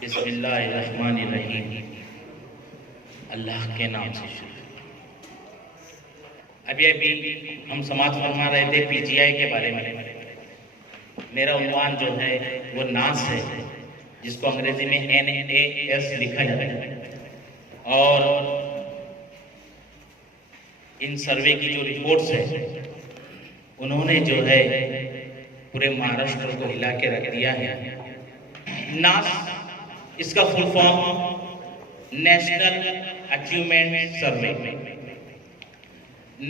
बिस्मिल्लाहिर्रहमानिर्रहीम। अल्लाह के नाम से शुरू। अभी हम समाप्त फरमा रहे थे पीजीआई के बारे में। मेरा उन्वान जो है वो नास है, जिसको अंग्रेजी में NAS लिखा जाता है। और इन सर्वे की जो रिपोर्ट्स है, उन्होंने जो है पूरे महाराष्ट्र को हिला के रख दिया है। नास इसका फुल फॉर्म नेशनल अचीवमेंट सर्वे।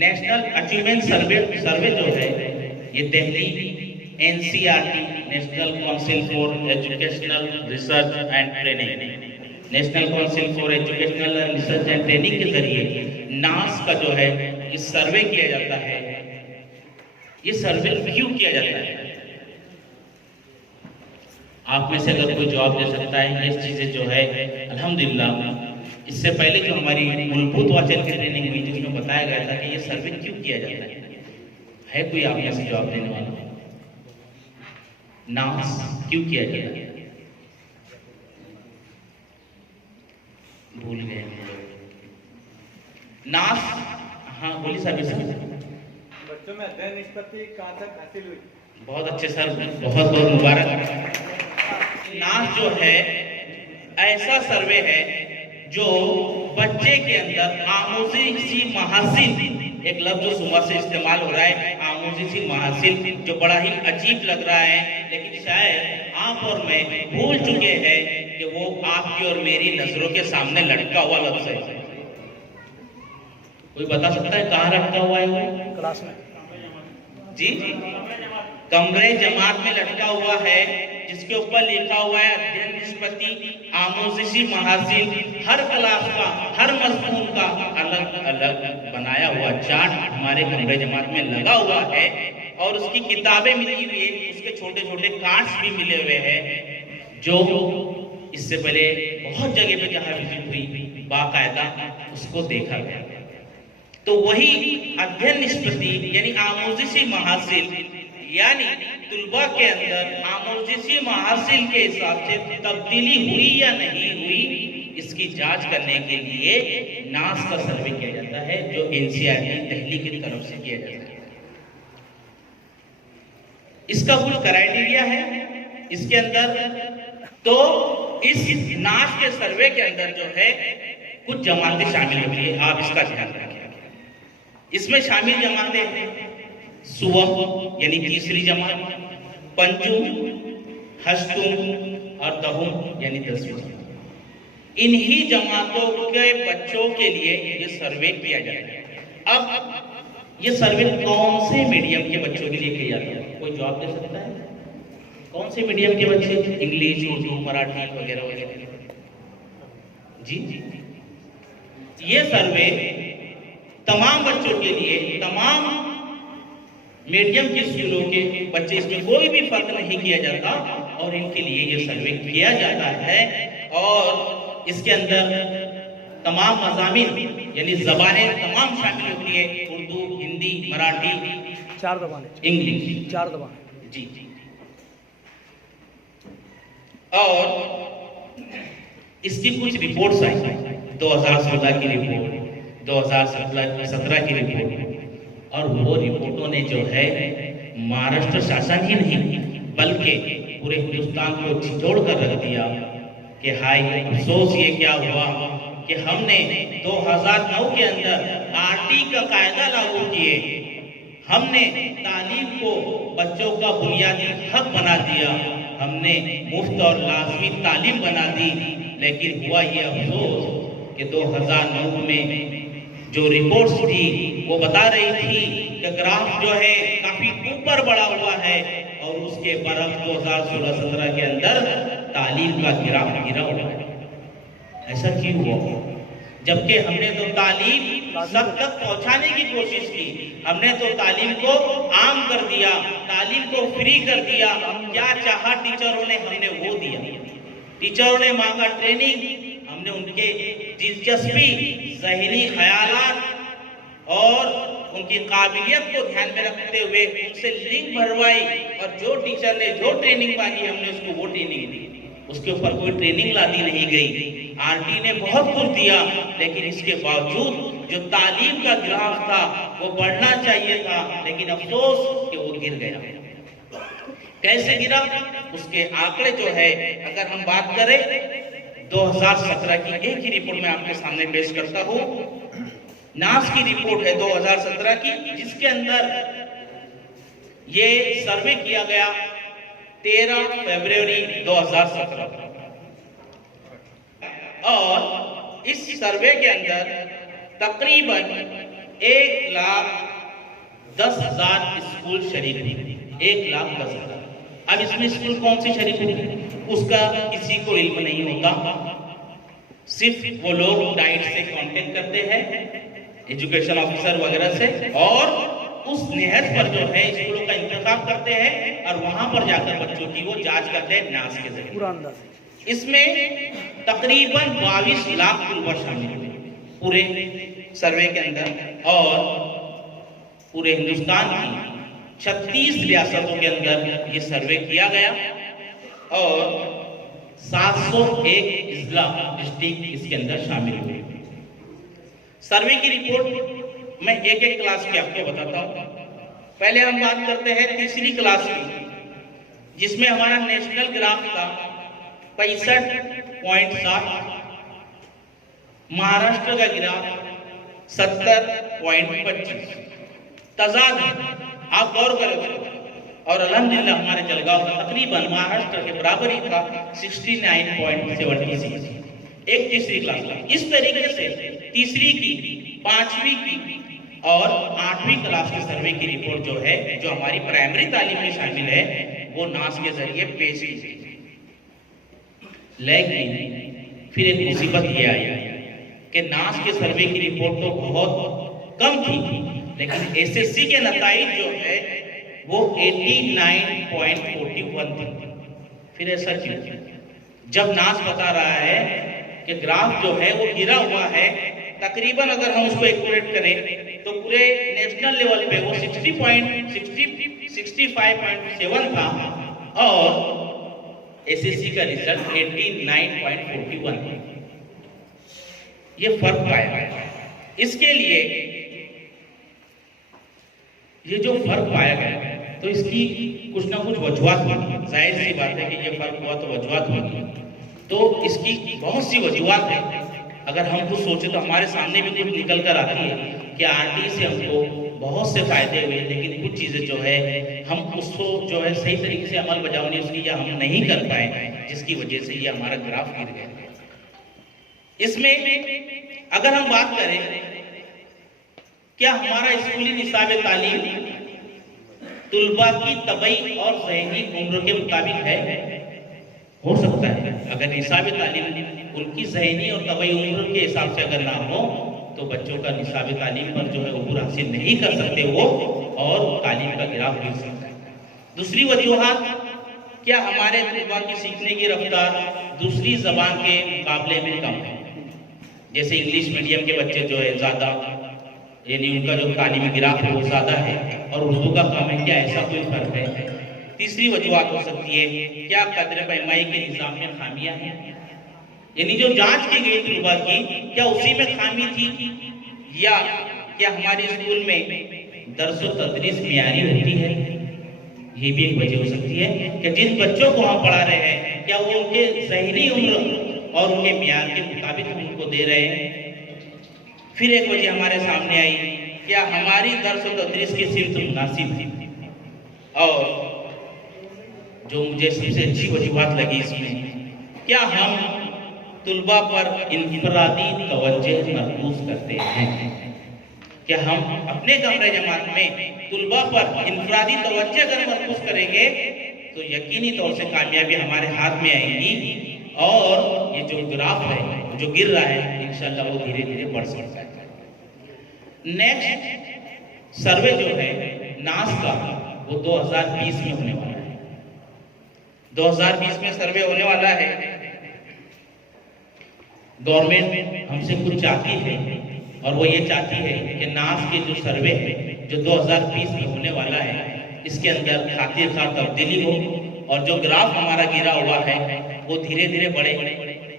नेशनल अचीवमेंट सर्वे जो है ये Delhi NCERT national council for educational research and training, national council for educational research and training के जरिए नास का जो है ये सर्वे किया जाता है। ये सर्वे क्यों किया जाता है? आप में से अगर कोई जवाब दे सकता है, ये चीजें जो है अल्हम्दुलिल्लाह, इससे पहले जो हमारी मूलभूत वाचन की ट्रेनिंग हुई जिसमें बताया गया था कि ये सर्वे क्यों किया जाता है कोई आप में से जवाब देने वाला? नास क्यों किया जाता है? भूल गए नास। हाँ बोलिए सर। बच्चों में अध्ययन निष्पत्ति कहाँ तक हासिल हुई? बहुत अच्छे सर, बहुत बहुत मुबारक। नास जो है ऐसा सर्वे है जो बच्चे के अंदर आमूजी महासिल, एक लफ्ज जो सुबह से इस्तेमाल हो रहा है, आमूजी महासिल, जो बड़ा ही अजीब लग रहा है, लेकिन शायद आप और मैं भूल चुके हैं कि वो आपकी और मेरी नजरों के सामने लटका हुआ लफ्ज है। कोई बता सकता है कहाँ लटका हुआ है वो? क्लास में जी, कमरे जमात में लटका हुआ है, जिसके ऊपर लिखा हुआ है अध्ययन निष्पत्ति आमोजिशी महासिल। हर क्लास का, हर मजमून का अलग अलग बनाया हुआ चार्ट हमारे कमरे जमात में लगा हुआ है, और उसकी किताबें मिली हुई है, उसके छोटे छोटे कार्ड्स भी मिले हुए हैं, जो इससे पहले बहुत जगह पे जहाँ विजिट हुई बाकायदा उसको देखा गया। तो वही अध्ययन निष्पत्ति यानी आमोजिशी महासिल, यानी तुलबा के अंदर आमोजिशी महासिल के हिसाब से तब्दीली हुई या नहीं हुई, इसकी जांच करने के लिए नास का सर्वे किया जाता है, जो NCERT दिल्ली की तरफ से किया जाता है। इसका कुछ क्राइटेरिया है इसके अंदर। तो इस नास के सर्वे के अंदर जो है कुछ जमातें शामिल होती है, आप इसका ध्यान रखें। इसमें शामिल जमातें हैं सुवम यानी तीसरी जमात, पंजुम, हस्तुम और दहुम यानी 10वीं जमात। इन्हीं जमातों के बच्चों के लिए ये सर्वे किया जाता है। अब ये सर्वे कौन से मीडियम के बच्चों के लिए किया जाता है? कोई जवाब दे सकता है? कौन से मीडियम के बच्चे? इंग्लिश, उर्दू, मराठी वगैरह वगैरह। जी, ये सर्वे तमाम बच्चों के लिए, तमाम मीडियम के स्कूलों के बच्चे, इसमें कोई भी फर्क नहीं किया जाता, और इनके लिए ये सर्वे किया जाता है। और इसके अंदर तमाम मज़ामीन यानी ज़बानें तमाम शामिल होती है, उर्दू, हिंदी, मराठी, 4 दबाने, इंग्लिश, 4 दबाने। जी। और इसकी कुछ रिपोर्ट्स आई, 2016 की रिपोर्ट, 2017 की रिपोर्ट, और वो रिपोर्टों ने जो है महाराष्ट्र शासन ही नहीं बल्कि पूरे हिंदुस्तान को झिझोड़ कर रख दिया कि हाय अफसोस ये क्या हुआ कि हमने 2009 के अंदर RT का कायदा लागू किए, हमने तालीम को बच्चों का बुनियादी हक बना दिया, हमने मुफ्त और लाजमी तालीम बना दी, लेकिन हुआ ये अफसोस कि 2009 में जो रिपोर्ट्स थी वो बता रही थी कि ग्राफ जो है काफी ऊपर बढ़ा हुआ है, और उसके बरक्स 2016-17 के अंदर तालीम का ग्राफ गिरा हुआ है। ऐसा क्यों हुआ? जबकि हमने तो तालीम सब तक पहुंचाने की कोशिश की, हमने तो तालीम को आम कर दिया, तालीम को फ्री कर दिया। क्या चाहा टीचरों ने, हमने वो दिया। टीचरों ने मांगा ट्रेनिंग, हमने उनके दिलचस्पी, ज़हनी ख्यालात और उनकी काबिलियत को ध्यान में रखते हुए उनसे लिंक भरवाई और जो टीचर ने जो ट्रेनिंग मांगी हमने उसको वो ट्रेनिंग दी। उसके ऊपर कोई ट्रेनिंग लादी नहीं गई। आरटी ने बहुत कुछ दिया, लेकिन इसके बावजूद जो तालीम का ग्राफ था वो बढ़ना चाहिए था, लेकिन अफसोस कि वो गिर गया। कैसे गिरा उसके आंकड़े जो है, अगर हम बात करें 2017 की एक ही रिपोर्ट में आपके सामने पेश करता हूं। नास की रिपोर्ट है 2017 की, जिसके अंदर ये सर्वे किया गया 13 फरवरी 2017 और इस सर्वे के अंदर तकरीबन 1,10,000 स्कूल शरीक थे। 1,10,000। अब इसमें स्कूल कौन सी शरीक होगी उसका किसी को इल्म नहीं होता। सिर्फ वो लोग डाइट से कांटेक्ट करते हैं, एजुकेशन ऑफिसर वगैरह से, और उस निहत पर जो है स्कूलों का इंतखाब करते हैं और वहां पर जाकर बच्चों की वो जांच करते हैं नास के जरिए। इसमें तकरीबन 22 लाख तलबा शामिल हुए पूरे सर्वे के अंदर, और पूरे हिंदुस्तान की 36 रियासतों के अंदर ये सर्वे किया गया और 701 जिला डिस्ट्रिक्ट इसके अंदर शामिल हुए। सर्वे की रिपोर्ट मैं एक एक क्लास की आपको बताता हूं। पहले हम बात करते हैं तीसरी क्लास की, जिसमें हमारा नेशनल ग्राफ था 65.7, महाराष्ट्र का ग्राफ 70.25। तजाद आप गौर करें, और अल्हम्दुलिल्लाह हमारे जलगांव का तकरीबन महाराष्ट्र के बराबर ही था 69.76। एक तीसरी क्लास का। इस तरीके से तीसरी की, पांचवी की और 8वीं क्लास के सर्वे की रिपोर्ट जो है, जो हमारी प्राइमरी तालीम में शामिल है, वो नास के जरिए पेश की गई। लेकिन फिर एक मुसीबत ये आई कि नास के सर्वे की रिपोर्ट तो बहुत कम थी, लेकिन एसएससी के नताइज जो है वो 89.41 थे। फिर ऐसा क्यों? जब नास बता रहा है कि ग्राफ जो है वो गिरा हुआ है, तकरीबन अगर हम उसको एक्यूरेट करें तो पूरे नेशनल लेवल पे वो 65.7 था और एसएससी का रिजल्ट 89.41 था। ये फर्क पाया गया। इसके लिए ये जो फर्क पाया गया, तो इसकी कुछ ना कुछ वजूहात होगी। जाहिर सी बात है कि ये फर्क हुआ तो वजूहात होगी। तो इसकी बहुत सी वजूहात है। अगर हम कुछ सोचे तो हमारे सामने भी कुछ निकल कर आती है कि आरटी से हमको बहुत से फायदे हुए, लेकिन कुछ चीजें जो है हम उसको जो है सही तरीके से अमल बजावनी उसकी या हम नहीं कर पाए, जिसकी वजह से ये हमारा ग्राफ गिर गया। इसमें अगर हम बात करें, क्या हमारा स्कूली निसाब तालीम तुलबा की तबई और ज़हनी उम्र के मुताबिक है? हो सकता है। अगर निसाब तालीम उनकी ज़हनी और तबई उम्र के हिसाब से अगर ना हो तो बच्चों का निसाब तालीम पर जो है उबूर हासिल नहीं कर सकते वो, और तालीम का गिराव गिर सकता है। दूसरी वजूहात, क्या हमारे तुलबा की सीखने की रफ्तार दूसरी जबान के मुकाबले में कम है? जैसे इंग्लिश मीडियम के बच्चे जो है ज़्यादा, यानी उनका जो तालीमी गिराफ है वो ज़्यादा है, और उर्दू का कम है। क्या ऐसा कोई फर्क है? तीसरी वजूहात हो सकती है, क्या कदर पैमाई के निज़ाम में खामियां हैं? यानी जो जांच की गई तुलबा की, क्या उसी में खामी थी, या क्या हमारे स्कूल में दर्स व तदरीस मियारी होती है? ये भी एक वजह हो सकती है कि जिन बच्चों को हम पढ़ा रहे हैं, क्या वो उनके ज़हनी उम्र और उनके मियार के मुताबिक हम उनको दे रहे हैं? फिर एक वजह हमारे सामने आई, क्या हमारी दर्स व तदरीस की सिमत मुनासिब थी? और जो मुझे सबसे अच्छी वजूहात लगी इसमें, क्या हम तुलबा पर इनफरादी तवज्जो मरकूज करते हैं? क्या हम अपने कमरे जमात में तुलबा पर इनफरादी तवज्जो अगर मरकूज करेंगे तो यकीनी तौर से कामयाबी हमारे हाथ में आएगी, और ये जो ग्राफ है जो गिर रहा है इंशाल्लाह वो धीरे धीरे बढ़ सकता है। नेक्स्ट सर्वे जो है नास का, वो 2020 में होने वाला है। 2020 में सर्वे होने वाला है। गवर्नमेंट हमसे कुछ चाहती है और वो ये चाहती है कि नास के जो सर्वे जो 2020 में होने वाला है इसके अंदर खातिर खार तब्दीली हो और जो ग्राफ हमारा गिरा हुआ है वो धीरे धीरे बढ़े।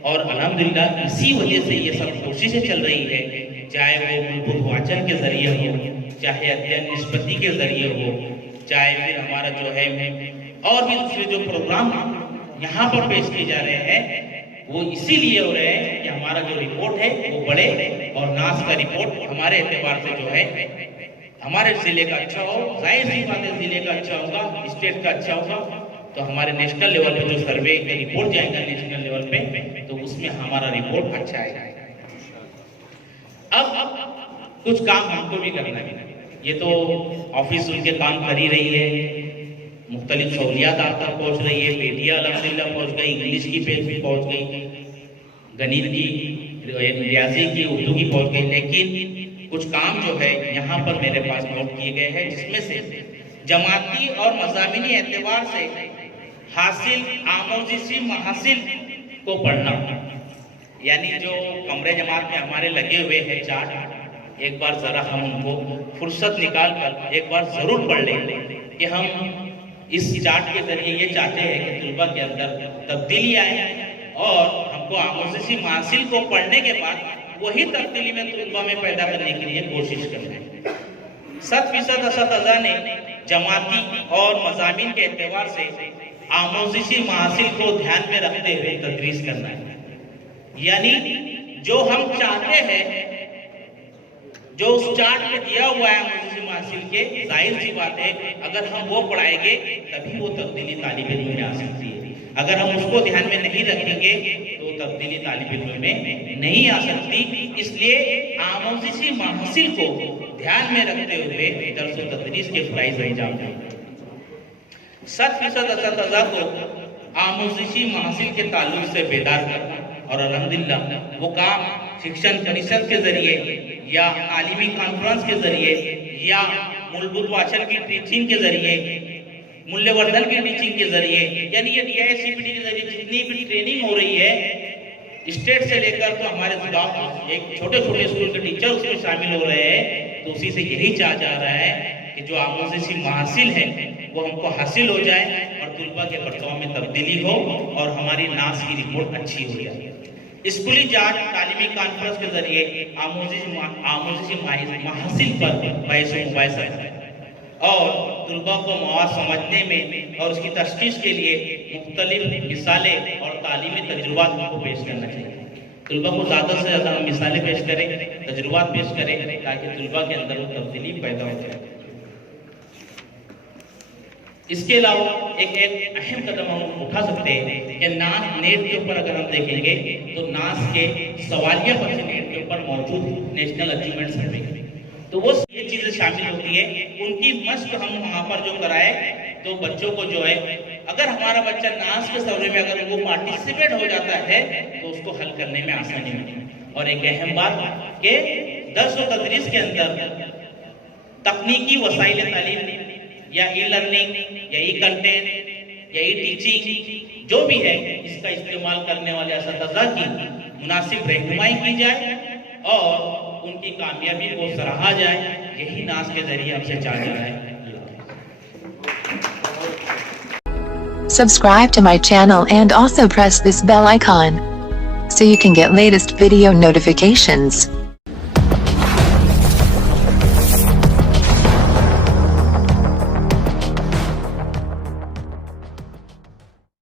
और अल्हम्दुलिल्लाह इसी वजह से ये सब कोशिशें चल रही है, चाहे वो मूलभूत वाचन के जरिए हो, चाहे अध्ययन निष्पत्ति के जरिए हो, चाहे फिर हमारा जो है और भी दूसरे जो प्रोग्राम यहाँ पर पेश किए जा रहे हैं वो इसीलिए हो रहे हैं कि हमारा जो रिपोर्ट है वो बढ़े और नास का रिपोर्ट हमारे एतबार से जो है हमारे जिले का अच्छा हो। जाहिर सी बात है जिले का अच्छा होगा, स्टेट का अच्छा होगा, तो हमारे नेशनल लेवल पे जो सर्वे का रिपोर्ट जाएगा नेशनल लेवल पे तो उसमें हमारा रिपोर्ट अच्छा आएगा। अब कुछ काम हमको भी करना है। ये तो ऑफिस उनके काम कर ही रही है, मुख्तलिफ सहूलियात आप तक पहुँच रही है, बेटियाँ अल्हम्दुलिल्लाह पहुँच गई, इंग्लिश की पेज भी पहुँच गई, गणित की, रियाजी की, उर्दू की पहुँच गई। लेकिन कुछ काम जो है यहाँ पर मेरे पास नोट किए गए हैं जिसमें से जमाती और मज़ामिनी एतबार से हासिल आमोज़ी महासिल को पढ़ना, यानी जो कमरे जमात में हमारे लगे हुए हैं चार्ट, एक बार जरा हम उनको फुर्सत निकाल कर एक बार जरूर पढ़ लें कि हम इस चार्ट के जरिए ये चाहते हैं कि तुलबा के अंदर तब्दीली आए और हमको आमोज़ी महासिल को पढ़ने के बाद वही तब्दीली में तुलबा में पैदा करने के लिए कोशिश करना है। 100% असतज़ा ने जमाती और मज़ामीन के एतबार से आमोज़ी महासिल को ध्यान में रखते हुए तदरीस करना है। यानी जो हम चाहते हैं, जो उस चार्ट में दिया हुआ है आमोज़ी महासिल के, जाहिर सी बात है अगर हम वो पढ़ाएंगे तभी वो तब्दीली तालिब इल्म में आ सकती है। अगर हम उसको ध्यान में नहीं रखेंगे तो तब्दीली तालिब इल्म में नहीं आ सकती। इसलिए आमोज़ी महासिल को ध्यान में रखते हुए दर्स व तदरीस के फराइज़ अंजाम दें। 100% असतज़ा को आमोज़ी महासिल के ताल्लुक से बेदार करना और अल्हम्दुलिल्लाह वो काम शिक्षण परिषद के जरिए या आलिमी कॉन्फ्रेंस के जरिए या मूलभूत वाचन की टीचिंग के जरिए, मूल्यवर्धन की टीचिंग के जरिए, यानी ये DICPT के जरिए जितनी भी ट्रेनिंग हो रही है स्टेट से लेकर तो हमारे एक छोटे छोटे स्कूल के टीचर उसमें शामिल हो रहे हैं, तो उसी से यही चाहा जा रहा है कि जो आमोज़ी महासिल है वो हमको हासिल हो जाए और तुलबा के बर्ताव में तब्दीली हो और हमारी नास की रिपोर्ट अच्छी हो जाए। स्कूली जांच तालीमी कॉन्फ्रेंस के जरिए आमोज़ी महासिल पर बहस मुबाहिसा और तुलबा को मवाद समझने में और उसकी तशख़ीस के लिए मुख्तलिफ मिसालें और तालीमी तजुर्बात को पेश करना चाहिए। तुलबा को ज़्यादा से ज़्यादा हम मिसालें पेश करें, तजुर्बात पेश करें ताकि तुलबा के अंदर वो तब्दीली पैदा हो जाए। इसके अलावा एक अहम कदम हम उठा सकते हैं कि नास नेट के ऊपर अगर हम देखेंगे तो नास के सवालिया पर्चे नेट के ऊपर मौजूद नेशनल अचीवमेंट सर्वे, तो वो ये चीजें शामिल होती है। उनकी मश्क हम वहाँ पर जो कराए तो बच्चों को जो है, अगर हमारा बच्चा नास के सर्वे में अगर वो पार्टिसिपेट हो जाता है तो उसको हल करने में आसानी होती है। और एक अहम बात कि दर्स व तदरीस के अंदर तकनीकी वसाइल तालीम या ई लर्निंग या ई कंटेंट या ई टीचिंग जो भी है, इसका इस्तेमाल करने वाले असतज़ा की मुनासिब रहनुमाई की जाए और उनकी कामयाबी को सराहा जाए। यही नास के जरिए हमसे चाहा जा रहा है। Subscribe to my channel and also press this bell icon so you can get latest video notifications.